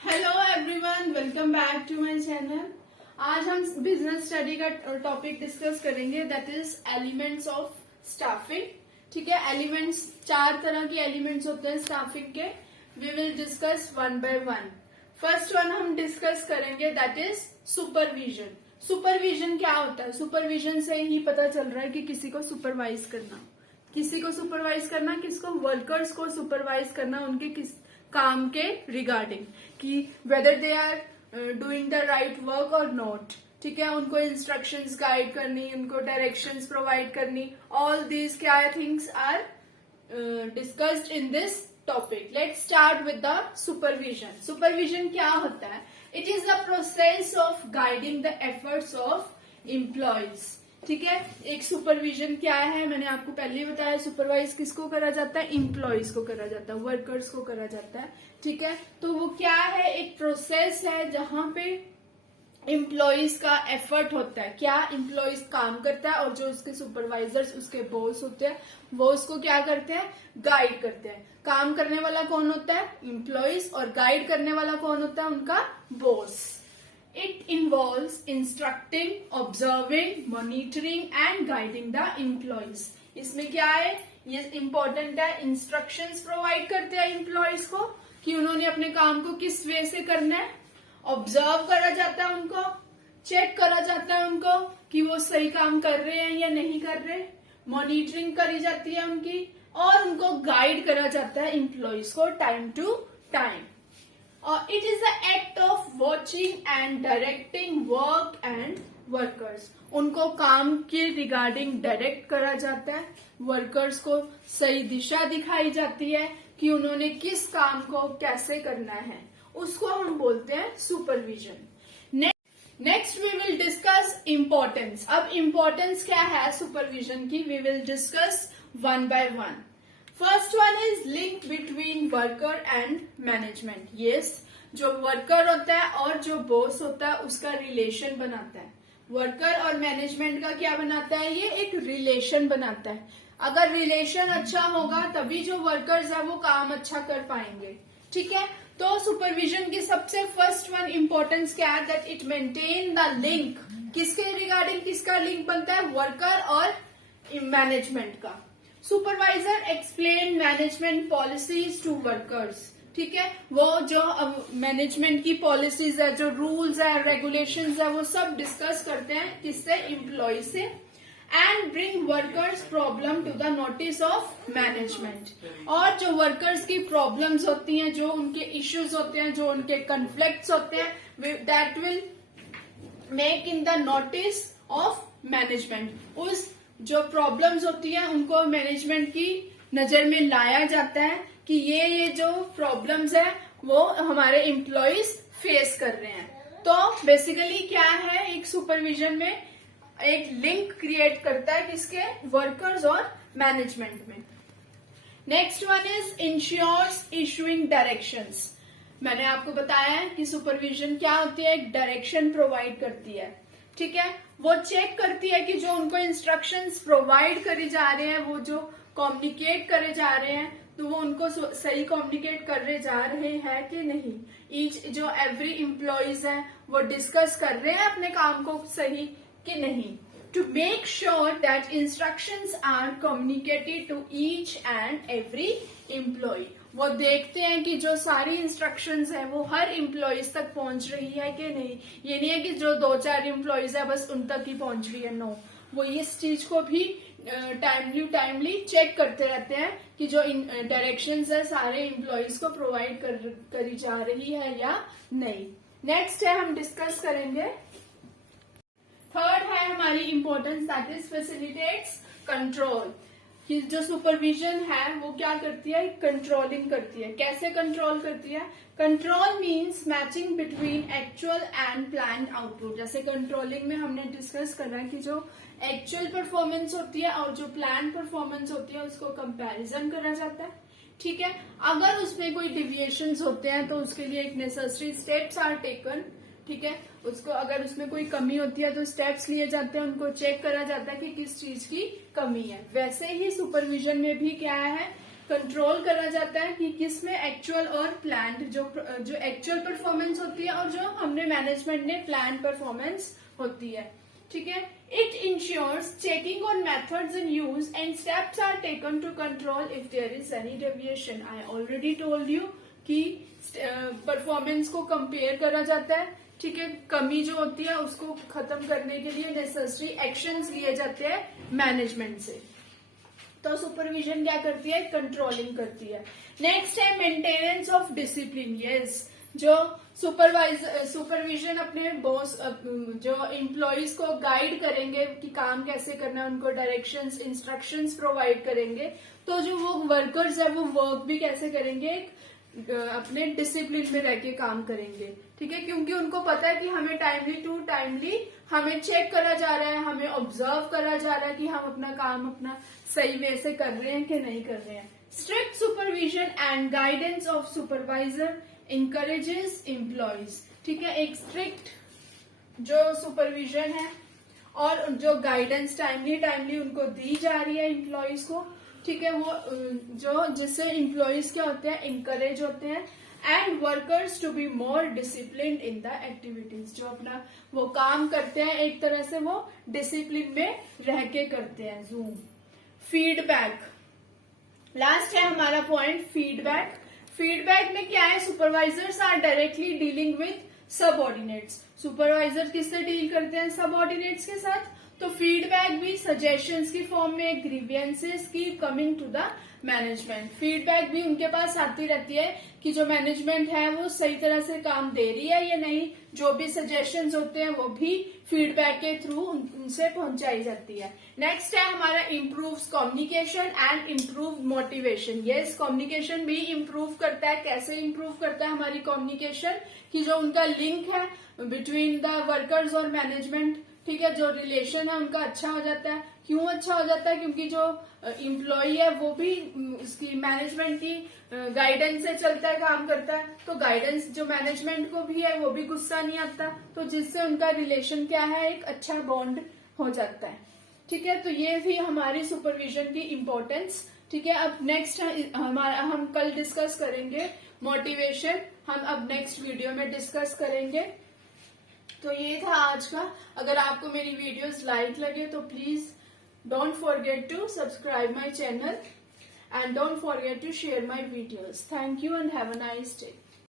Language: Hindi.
Hello everyone, welcome back to my channel. आज हम बिजनेस स्टडी का टॉपिक डिस्कस करेंगे, that is elements of staffing. ठीक है, एलिमेंट्स, 4 तरह के एलिमेंट्स होते हैं स्टाफिंग के। We will discuss one by one. First one हम डिस्कस करेंगे, दैट इज सुपरविजन। सुपरविजन क्या होता है? सुपरविजन से ही पता चल रहा है कि किसी को सुपरवाइज करना, किसको? वर्कर्स को सुपरवाइज करना, उनके किस काम के रिगार्डिंग, कि whether they are doing the right work और नॉट। ठीक है, उनको इंस्ट्रक्शंस गाइड करनी, उनको डायरेक्शंस प्रोवाइड करनी। ऑल दीज क्या things are discussed in this topic. Let's start with the supervision. Supervision क्या होता है? It is the process of guiding the efforts of employees. ठीक है, एक सुपरविजन क्या है, मैंने आपको पहले ही बताया। सुपरवाइज किसको करा जाता है? एम्प्लॉयज को करा जाता है, वर्कर्स को करा जाता है। ठीक है, तो वो क्या है? एक प्रोसेस है जहां पे एम्प्लॉयज का एफर्ट होता है। क्या एम्प्लॉयज काम करता है और जो उसके सुपरवाइजर्स, उसके बॉस होते हैं, वो उसको क्या करते हैं? गाइड करते हैं। काम करने वाला कौन होता है? एम्प्लॉयज। और गाइड करने वाला कौन होता है? उनका boss. It involves instructing, observing, monitoring and guiding the employees. इसमें क्या है? ये इम्पोर्टेंट है। इंस्ट्रक्शंस प्रोवाइड करते हैं एम्प्लॉयज को कि उन्होंने अपने काम को किस वे से करना है। ऑब्जर्व करा जाता है उनको, चेक करा जाता है उनको कि वो सही काम कर रहे हैं या नहीं कर रहे। मॉनिटरिंग करी जाती है उनकी, और उनको गाइड करा जाता है एम्प्लॉयज को time to time. It is the act of watching and directing work and workers. उनको काम के रिगार्डिंग डायरेक्ट करा जाता है, वर्कर्स को सही दिशा दिखाई जाती है कि उन्होंने किस काम को कैसे करना है, उसको हम बोलते हैं supervision. Next we will discuss importance. अब इम्पोर्टेंस क्या है सुपरविजन की? We will discuss one by one. First one is link between worker and management. Yes, जो वर्कर होता है और जो बॉस होता है उसका रिलेशन बनाता है। वर्कर और मैनेजमेंट का क्या बनाता है? ये एक रिलेशन बनाता है। अगर रिलेशन अच्छा होगा तभी जो वर्कर्स है वो काम अच्छा कर पाएंगे। ठीक है, तो सुपरविजन की सबसे फर्स्ट वन इम्पोर्टेंस क्या है? That it maintain the link. किसके रिगार्डिंग किसका लिंक बनता है? वर्कर और मैनेजमेंट का। Supervisor explain management policies to workers. ठीक है, वो जो मैनेजमेंट की पॉलिसीज है, जो रूल्स है, रेगुलेशंस है, वो सब डिस्कस करते हैं किससे? एम्प्लॉय से। And bring workers problem to the notice of management. और जो वर्कर्स की प्रॉब्लम्स होती हैं, जो उनके इश्यूज होते हैं, जो उनके कन्फ्लिक्ट्स होते हैं, that will make in the notice of management. उस जो प्रॉब्लम्स होती हैं उनको मैनेजमेंट की नजर में लाया जाता है कि ये जो प्रॉब्लम्स है वो हमारे एम्प्लॉयज फेस कर रहे हैं। तो बेसिकली क्या है, एक सुपरविजन में एक लिंक क्रिएट करता है किसके? वर्कर्स और मैनेजमेंट में। Next one is ensures issuing directions. मैंने आपको बताया है कि सुपरविजन क्या होती है? एक डायरेक्शन प्रोवाइड करती है। ठीक है, वो चेक करती है कि जो उनको इंस्ट्रक्शंस प्रोवाइड करे जा रहे हैं, वो जो कम्युनिकेट करे जा रहे हैं, तो वो उनको सही कम्युनिकेट करे जा रहे हैं कि नहीं। ईच जो एवरी एम्प्लॉयज है वो डिस्कस कर रहे हैं अपने काम को सही कि नहीं। To make sure that instructions are communicated to each and every employee. वो देखते हैं कि जो सारी इंस्ट्रक्शंस है वो हर एम्प्लॉयज तक पहुंच रही है कि नहीं। ये नहीं है कि जो 2-4 एम्प्लॉयज है बस उन तक ही पहुंच रही है। नो, वो इस चीज को भी टाइमली चेक करते रहते हैं कि जो डायरेक्शंस है सारे एम्प्लॉयज को प्रोवाइड करी जा रही है या नहीं। नेक्स्ट है, हम डिस्कस करेंगे, थर्ड है हमारी importance, that is facilitates control. कि जो सुपरविजन है वो क्या करती है? कंट्रोलिंग करती है। कैसे कंट्रोल करती है? Control means matching between actual and planned output. जैसे कंट्रोलिंग में हमने डिस्कस करा कि जो एक्चुअल परफॉर्मेंस होती है और जो प्लान परफॉर्मेंस होती है उसको कंपैरिजन करा जाता है। ठीक है, अगर उसमें कोई डिविएशंस होते हैं तो उसके लिए एक नेसेसरी स्टेप्स आर टेकन। ठीक है, उसको अगर उसमें कोई कमी होती है तो स्टेप्स लिए जाते हैं, उनको चेक करा जाता है कि किस चीज की कमी है। वैसे ही सुपरविजन में भी क्या है? कंट्रोल करा जाता है कि किसमें एक्चुअल और प्लान्ड जो एक्चुअल परफॉर्मेंस होती है और जो हमने मैनेजमेंट ने प्लान परफॉर्मेंस होती है। ठीक है, it ensures checking on methods in use and steps are taken to control if there is any deviation. I already told you कि परफॉर्मेंस को कंपेयर करा जाता है। ठीक है, कमी जो होती है उसको खत्म करने के लिए नेसेसरी एक्शंस लिए जाते हैं मैनेजमेंट से। तो सुपरविजन क्या करती है? कंट्रोलिंग करती है। नेक्स्ट है मेंटेनेंस ऑफ डिसिप्लिन। यस, जो सुपरविजन अपने बॉस जो एम्प्लॉयज को गाइड करेंगे कि काम कैसे करना है, उनको डायरेक्शंस इंस्ट्रक्शंस प्रोवाइड करेंगे। तो जो वो वर्कर्स है वो वर्क भी कैसे करेंगे? अपने डिसिप्लिन में रह के काम करेंगे। ठीक है, क्योंकि उनको पता है कि हमें टाइमली टू टाइमली हमें चेक करा जा रहा है, हमें ऑब्जर्व करा जा रहा है कि हम अपना काम अपना सही वे से कर रहे हैं कि नहीं कर रहे हैं। Strict supervision and guidance of supervisor encourages employees. ठीक है, एक स्ट्रिक्ट जो सुपरविजन है और जो गाइडेंस टाइमली उनको दी जा रही है एम्प्लॉयज को। ठीक है, वो जो जिससे एम्प्लॉयज क्या होते हैं? इंकरेज होते हैं and workers to be more discipline in the activities. जो अपना वो काम करते हैं एक तरह से वो डिसिप्लिन में रह के करते हैं। जूम फीडबैक लास्ट है हमारा पॉइंट, फीडबैक। फीडबैक में क्या है? Supervisors are directly dealing with subordinates. Supervisor किससे डील करते हैं? सबऑर्डिनेट्स के साथ। तो फीडबैक भी सजेशंस की फॉर्म में, ग्रीवियंसेस की coming to the management. Feedback भी उनके पास आती रहती है कि जो मैनेजमेंट है वो सही तरह से काम दे रही है या नहीं। जो भी सजेशंस होते हैं वो भी फीडबैक के थ्रू उनसे पहुंचाई जाती है। नेक्स्ट है हमारा improves communication and improve motivation. Yes, communication भी इम्प्रूव करता है। कैसे इम्प्रूव करता है हमारी कम्युनिकेशन? कि जो उनका लिंक है बिटवीन द वर्कर्स और मैनेजमेंट, ठीक है, जो रिलेशन है उनका अच्छा हो जाता है। क्यों अच्छा हो जाता है? क्योंकि जो इम्प्लॉई है वो भी उसकी मैनेजमेंट की गाइडेंस से चलता है, काम करता है। तो गाइडेंस जो मैनेजमेंट को भी है वो भी गुस्सा नहीं आता, तो जिससे उनका रिलेशन क्या है? एक अच्छा बॉन्ड हो जाता है। ठीक है, तो ये भी हमारी सुपरविजन की इम्पोर्टेंस। ठीक है, अब नेक्स्ट हम कल डिस्कस करेंगे मोटिवेशन। हम अब नेक्स्ट वीडियो में डिस्कस करेंगे। तो ये था आज का। अगर आपको मेरी वीडियोस लाइक लगे तो please don't forget to subscribe my channel and don't forget to share my videos. Thank you and have a nice day.